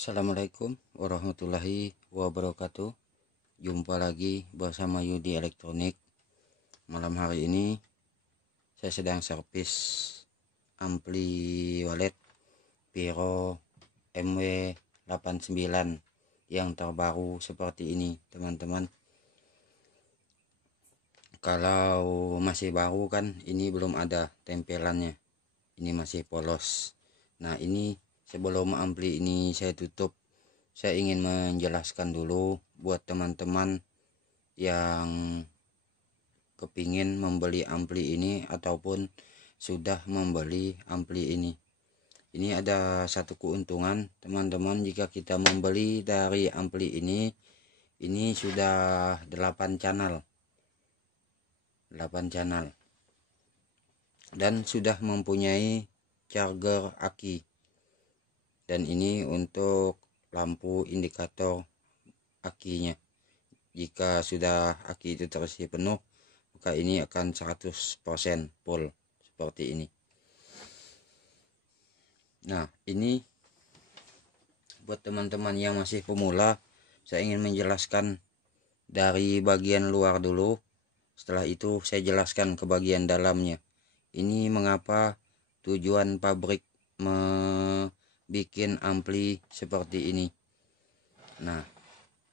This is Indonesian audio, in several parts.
Assalamualaikum warahmatullahi wabarakatuh. Jumpa lagi bersama Yudi Elektronik. Malam hari ini saya sedang servis ampli wallet Piro MW89 yang terbaru seperti ini, teman-teman. Kalau masih baru kan ini belum ada tempelannya, ini masih polos. Nah, ini sebelum ampli ini saya tutup, saya ingin menjelaskan dulu buat teman-teman yang kepingin membeli ampli ini ataupun sudah membeli ampli ini. Ini ada satu keuntungan, teman-teman, jika kita membeli dari ampli ini sudah 8 channel dan sudah mempunyai charger aki. Dan ini untuk lampu indikator akinya. Jika sudah aki itu terisi penuh, maka ini akan 100% full seperti ini. Nah, ini buat teman-teman yang masih pemula, saya ingin menjelaskan dari bagian luar dulu. Setelah itu saya jelaskan ke bagian dalamnya. Ini mengapa tujuan pabrik bikin ampli seperti ini. Nah,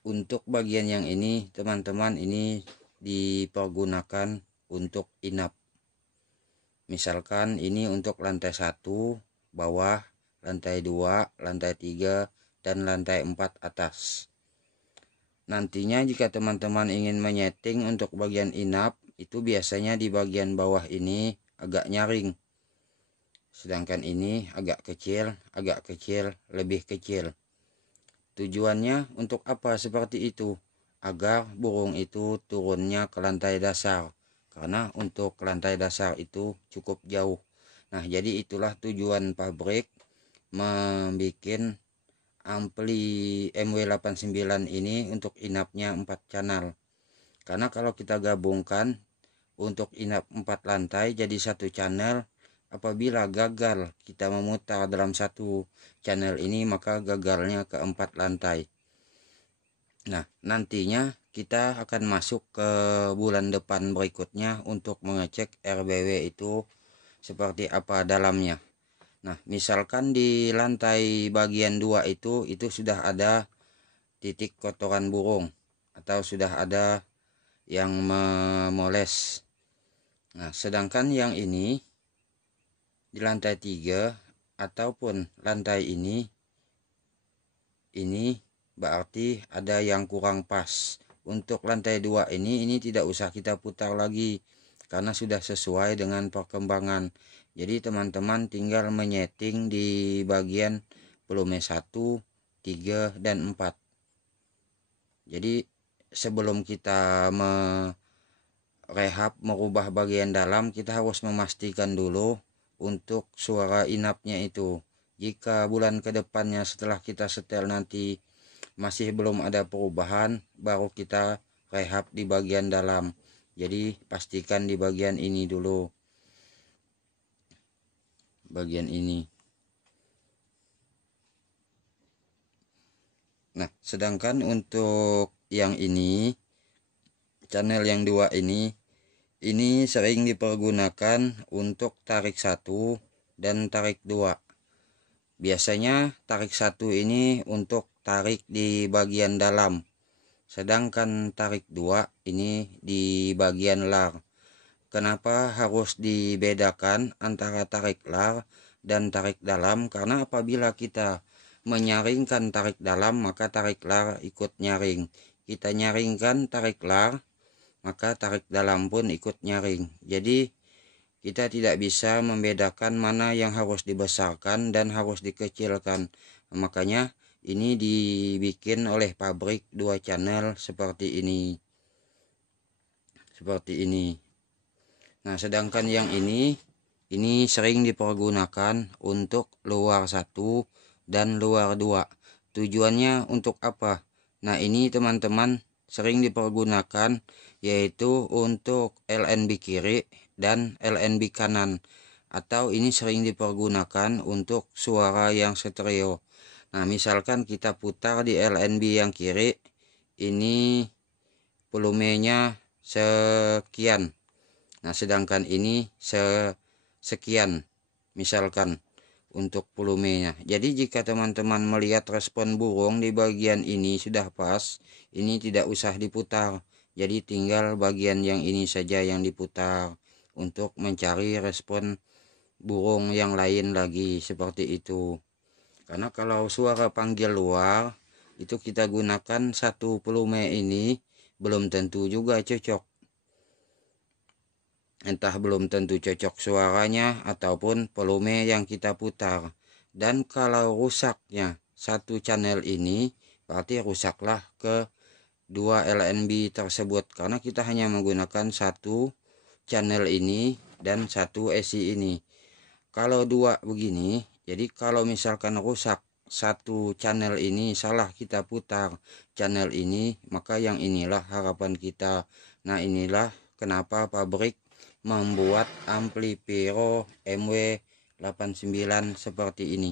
untuk bagian yang ini, teman-teman, ini dipergunakan untuk inap. Misalkan ini untuk lantai 1 bawah, lantai 2, lantai 3, dan lantai 4 atas. Nantinya jika teman-teman ingin menyeting untuk bagian inap, itu biasanya di bagian bawah ini agak nyaring. Sedangkan ini agak kecil, lebih kecil. Tujuannya untuk apa seperti itu? Agar burung itu turunnya ke lantai dasar. Karena untuk lantai dasar itu cukup jauh. Nah, jadi itulah tujuan pabrik membuat ampli MW89 ini untuk inapnya 4 channel. Karena kalau kita gabungkan untuk inap 4 lantai jadi 1 channel, apabila gagal kita memutar dalam 1 channel ini, maka gagalnya ke 4 lantai. Nah, nantinya kita akan masuk ke bulan depan berikutnya untuk mengecek RBW itu seperti apa dalamnya. Nah, misalkan di lantai bagian 2 itu sudah ada titik kotoran burung atau sudah ada yang memoles. Nah, sedangkan yang ini di lantai 3 ataupun lantai ini berarti ada yang kurang pas. Untuk lantai 2 ini tidak usah kita putar lagi karena sudah sesuai dengan perkembangan. Jadi teman-teman tinggal menyeting di bagian volume 1, 3, dan 4. Jadi sebelum kita merubah bagian dalam, kita harus memastikan dulu untuk suara inapnya itu. Jika bulan kedepannya setelah kita setel nanti masih belum ada perubahan, baru kita rehab di bagian dalam. Jadi pastikan di bagian ini dulu, bagian ini. Nah, sedangkan untuk yang ini, channel yang 2 ini sering dipergunakan untuk tarik 1 dan tarik 2. Biasanya tarik 1 ini untuk tarik di bagian dalam, sedangkan tarik 2 ini di bagian lar. Kenapa harus dibedakan antara tarik lar dan tarik dalam? Karena apabila kita menyaringkan tarik dalam, maka tarik lar ikut nyaring. Kita nyaringkan tarik lar, maka tarik dalam pun ikut nyaring. Jadi kita tidak bisa membedakan mana yang harus dibesarkan dan harus dikecilkan. Makanya ini dibikin oleh pabrik 2 channel seperti ini. Nah, sedangkan yang ini sering dipergunakan untuk luar 1 dan luar 2. Tujuannya untuk apa? Nah, ini teman-teman sering dipergunakan yaitu untuk LNB kiri dan LNB kanan, atau ini sering dipergunakan untuk suara yang stereo. Nah, misalkan kita putar di LNB yang kiri, ini volumenya sekian. Nah, sedangkan ini sekian, misalkan untuk volumenya. Jadi jika teman-teman melihat respon burung di bagian ini sudah pas, ini tidak usah diputar. Jadi tinggal bagian yang ini saja yang diputar untuk mencari respon burung yang lain lagi, seperti itu. Karena kalau suara panggil luar itu kita gunakan satu volume ini belum tentu juga cocok. Entah belum tentu cocok suaranya ataupun volume yang kita putar. Dan kalau rusaknya satu channel ini, berarti rusaklah ke dua LNB tersebut. Karena kita hanya menggunakan satu channel ini dan satu ESI ini. Kalau dua begini, jadi kalau misalkan rusak satu channel ini, salah kita putar channel ini, maka yang inilah harapan kita. Nah, inilah kenapa pabrik membuat ampli Pyro MW89 seperti ini.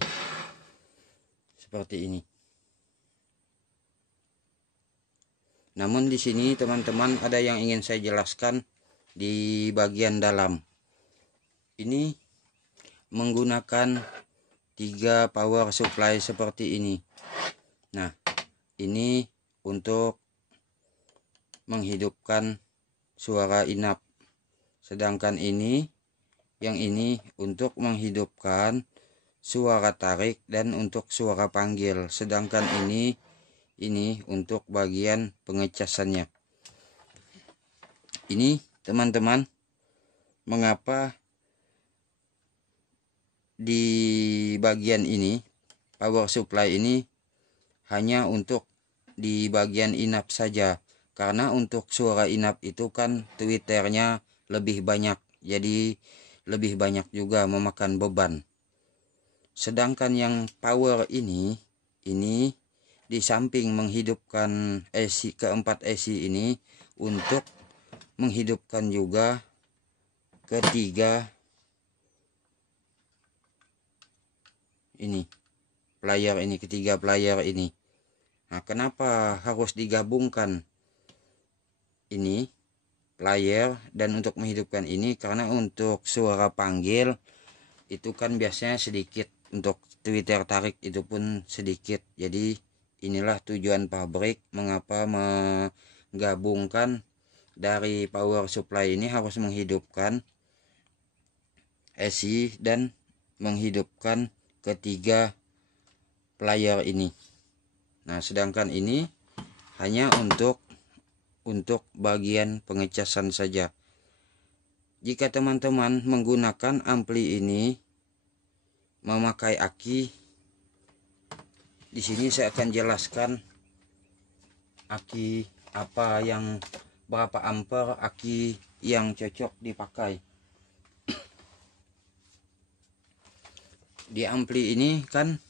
Namun di sini teman-teman ada yang ingin saya jelaskan di bagian dalam. Ini menggunakan 3 power supply seperti ini. Nah, ini untuk menghidupkan suara inap. Sedangkan yang ini untuk menghidupkan suara tarik dan untuk suara panggil. Sedangkan ini untuk bagian pengecasannya. Ini teman-teman, mengapa di bagian ini power supply ini hanya untuk di bagian inap saja, karena untuk suara inap itu kan tweeternya lebih banyak, jadi lebih banyak juga memakan beban. Sedangkan yang power ini di samping menghidupkan keempat ESI ini, untuk menghidupkan juga ketiga ketiga player ini. Nah, kenapa harus digabungkan ini player dan untuk menghidupkan ini? Karena untuk suara panggil itu kan biasanya sedikit, untuk tweeter tarik itu pun sedikit. Jadi inilah tujuan pabrik mengapa menggabungkan dari power supply ini, harus menghidupkan ESI dan menghidupkan ketiga player ini. Nah, sedangkan ini hanya untuk bagian pengecasan saja. Jika teman-teman menggunakan ampli ini memakai aki, di sini saya akan jelaskan aki apa yang berapa ampere aki yang cocok dipakai. Di ampli ini kan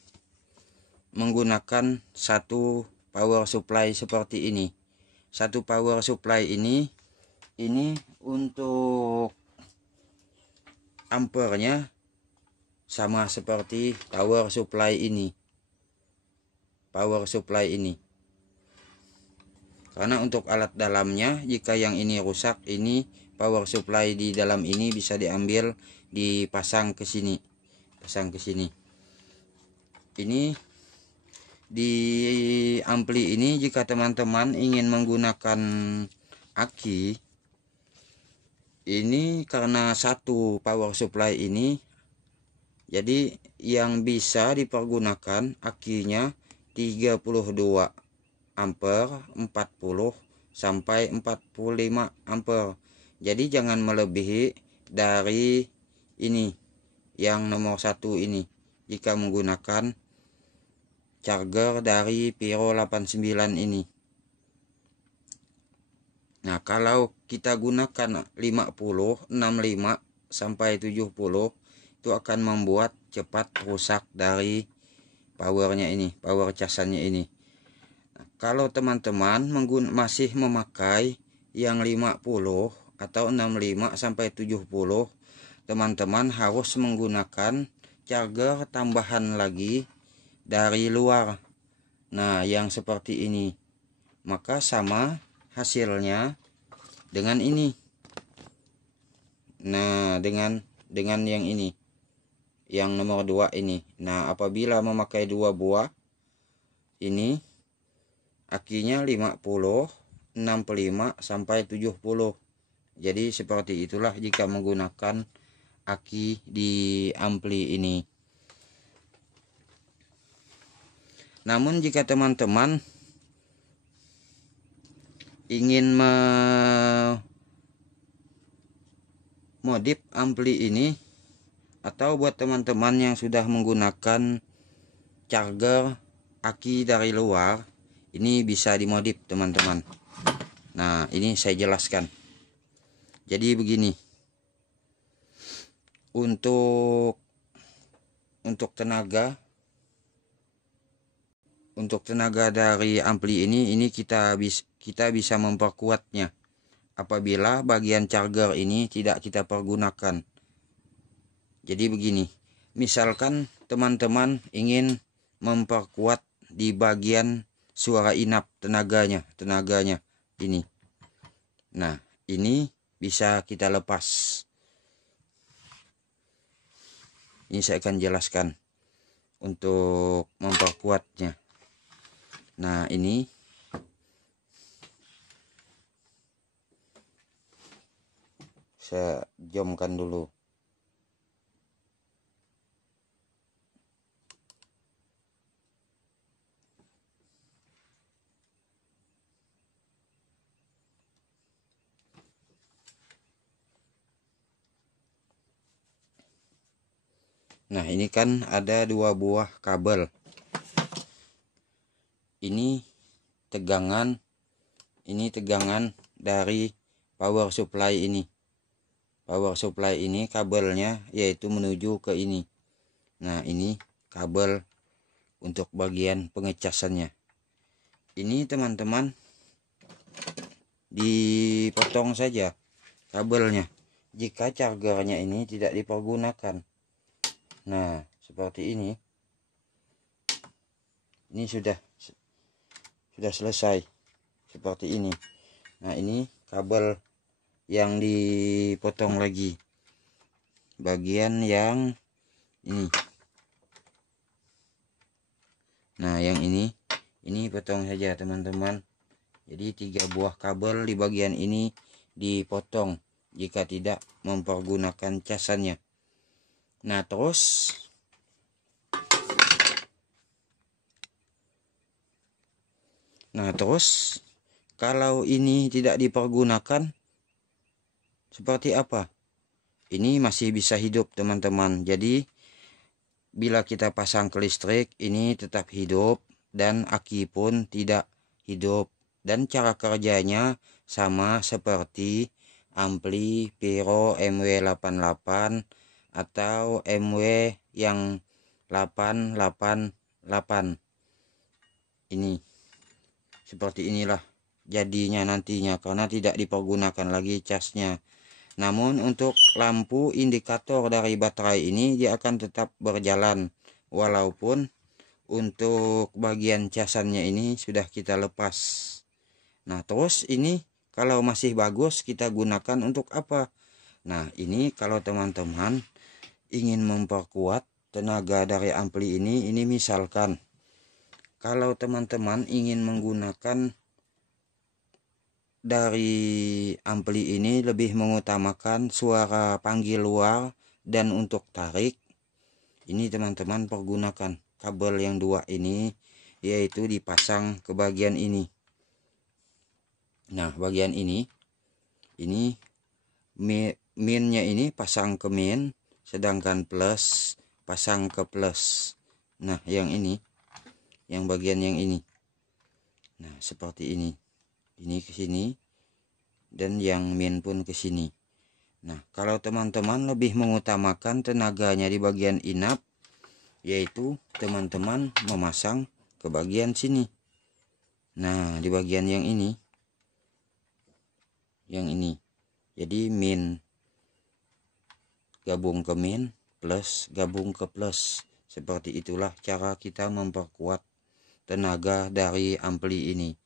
menggunakan satu power supply seperti ini. Satu power supply ini untuk ampernya sama seperti power supply ini. Karena untuk alat dalamnya, jika yang ini rusak, ini power supply di dalam ini bisa diambil, dipasang ke sini. Ini di ampli ini, jika teman-teman ingin menggunakan aki ini, karena satu power supply ini, jadi yang bisa dipergunakan akinya 32 ampere, 40 sampai 45 ampere. Jadi jangan melebihi dari ini, yang nomor 1 ini, jika menggunakan charger dari Pyro 89 ini. Nah, kalau kita gunakan 50, 65 sampai 70, itu akan membuat cepat rusak dari powernya ini, power casannya ini. Nah, kalau teman-teman masih memakai yang 50 atau 65 sampai 70, teman-teman harus menggunakan charger tambahan lagi dari luar. Nah, yang seperti ini, maka sama hasilnya dengan ini. Nah, dengan yang ini, yang nomor 2 ini. Nah, apabila memakai 2 buah ini, akinya 50, 65 sampai 70. Jadi seperti itulah jika menggunakan aki di ampli ini. Namun jika teman-teman ingin modif ampli ini, atau buat teman-teman yang sudah menggunakan charger aki dari luar, ini bisa dimodif teman-teman. Nah, ini saya jelaskan. Jadi begini, untuk tenaga dari ampli ini kita bisa memperkuatnya apabila bagian charger ini tidak kita pergunakan. Jadi begini, misalkan teman-teman ingin memperkuat di bagian suara inap tenaganya ini. Nah, ini bisa kita lepas. Ini saya akan jelaskan untuk memperkuatnya. Nah, ini saya jomkan dulu. Nah, ini kan ada 2 buah kabel. Ini tegangan dari power supply ini. Power supply ini kabelnya yaitu menuju ke ini. Nah, ini kabel untuk bagian pengecasannya. Ini teman-teman dipotong saja kabelnya jika chargernya ini tidak dipergunakan. Nah, seperti ini. Ini sudah selesai seperti ini. Nah, ini kabel yang dipotong lagi, bagian yang ini. Nah, yang ini potong saja teman-teman. Jadi 3 buah kabel di bagian ini dipotong jika tidak mempergunakan casannya. Nah, terus kalau ini tidak dipergunakan seperti apa? Ini masih bisa hidup teman-teman. Jadi bila kita pasang ke listrik, ini tetap hidup dan aki pun tidak hidup. Dan cara kerjanya sama seperti ampli Pyro MW88 atau MW yang 888. Ini seperti inilah jadinya nantinya karena tidak dipergunakan lagi casnya. Namun untuk lampu indikator dari baterai ini dia akan tetap berjalan walaupun untuk bagian casannya ini sudah kita lepas. Nah, terus ini kalau masih bagus kita gunakan untuk apa? Nah, ini kalau teman-teman ingin memperkuat tenaga dari ampli ini misalkan kalau teman-teman ingin menggunakan dari ampli ini lebih mengutamakan suara panggil luar dan untuk tarik, ini teman-teman pergunakan kabel yang 2 ini, yaitu dipasang ke bagian ini. Nah, bagian ini minnya ini pasang ke min, sedangkan plus pasang ke plus. Nah, yang ini, yang bagian yang ini. Nah, seperti ini. Ini ke sini dan yang min pun ke sini. Nah, kalau teman-teman lebih mengutamakan tenaganya di bagian inap, yaitu teman-teman memasang ke bagian sini. Nah, di bagian yang ini. Jadi min gabung ke min, plus gabung ke plus Seperti itulah cara kita memperkuat tenaga dari ampli ini.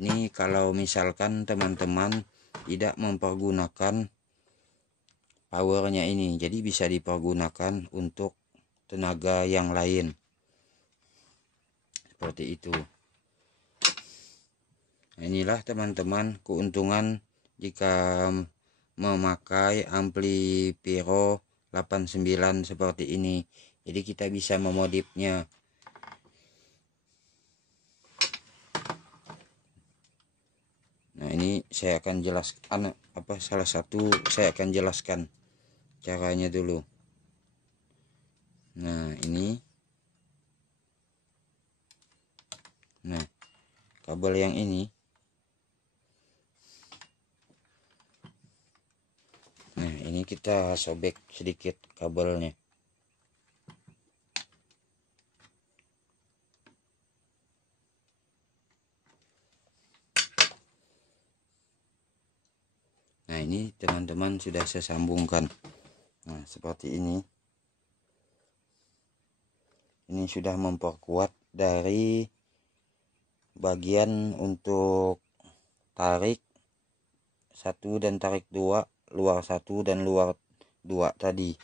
Ini kalau misalkan teman-teman tidak mempergunakan powernya ini, jadi bisa dipergunakan untuk tenaga yang lain. Seperti itu. Nah, inilah teman-teman keuntungan jika memakai ampli Pyro 89 seperti ini. Jadi kita bisa memodifnya. Nah, ini saya akan jelaskan salah satu saya akan jelaskan caranya dulu. Nah, ini. Nah, kabel yang ini. Nah, ini kita sobek sedikit kabelnya. Nah, ini teman-teman sudah saya sambungkan. Nah, seperti ini. Ini sudah memperkuat dari bagian untuk tarik 1 dan tarik 2, luar 1 dan luar 2 tadi.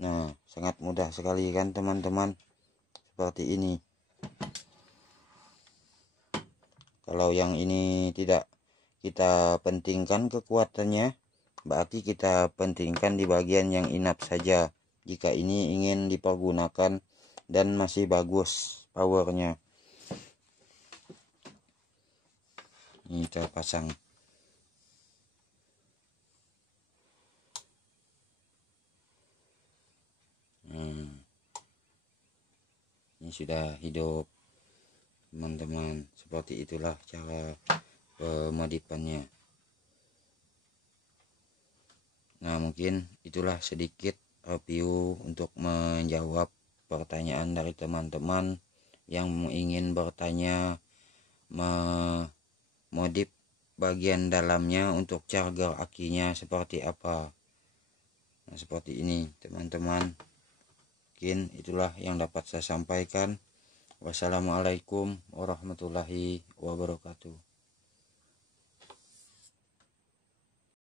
Nah, sangat mudah sekali kan teman-teman, seperti ini. Kalau yang ini tidak kita pentingkan kekuatannya, berarti kita pentingkan di bagian yang inap saja. Jika ini ingin dipergunakan dan masih bagus powernya. Ini kita pasang. Ini sudah hidup teman-teman. Seperti itulah cara pemodifannya. Nah, mungkin itulah sedikit review untuk menjawab pertanyaan dari teman-teman yang ingin bertanya memodif bagian dalamnya untuk charger akinya seperti apa. Nah, seperti ini teman-teman. Mungkin itulah yang dapat saya sampaikan. Wassalamualaikum warahmatullahi wabarakatuh.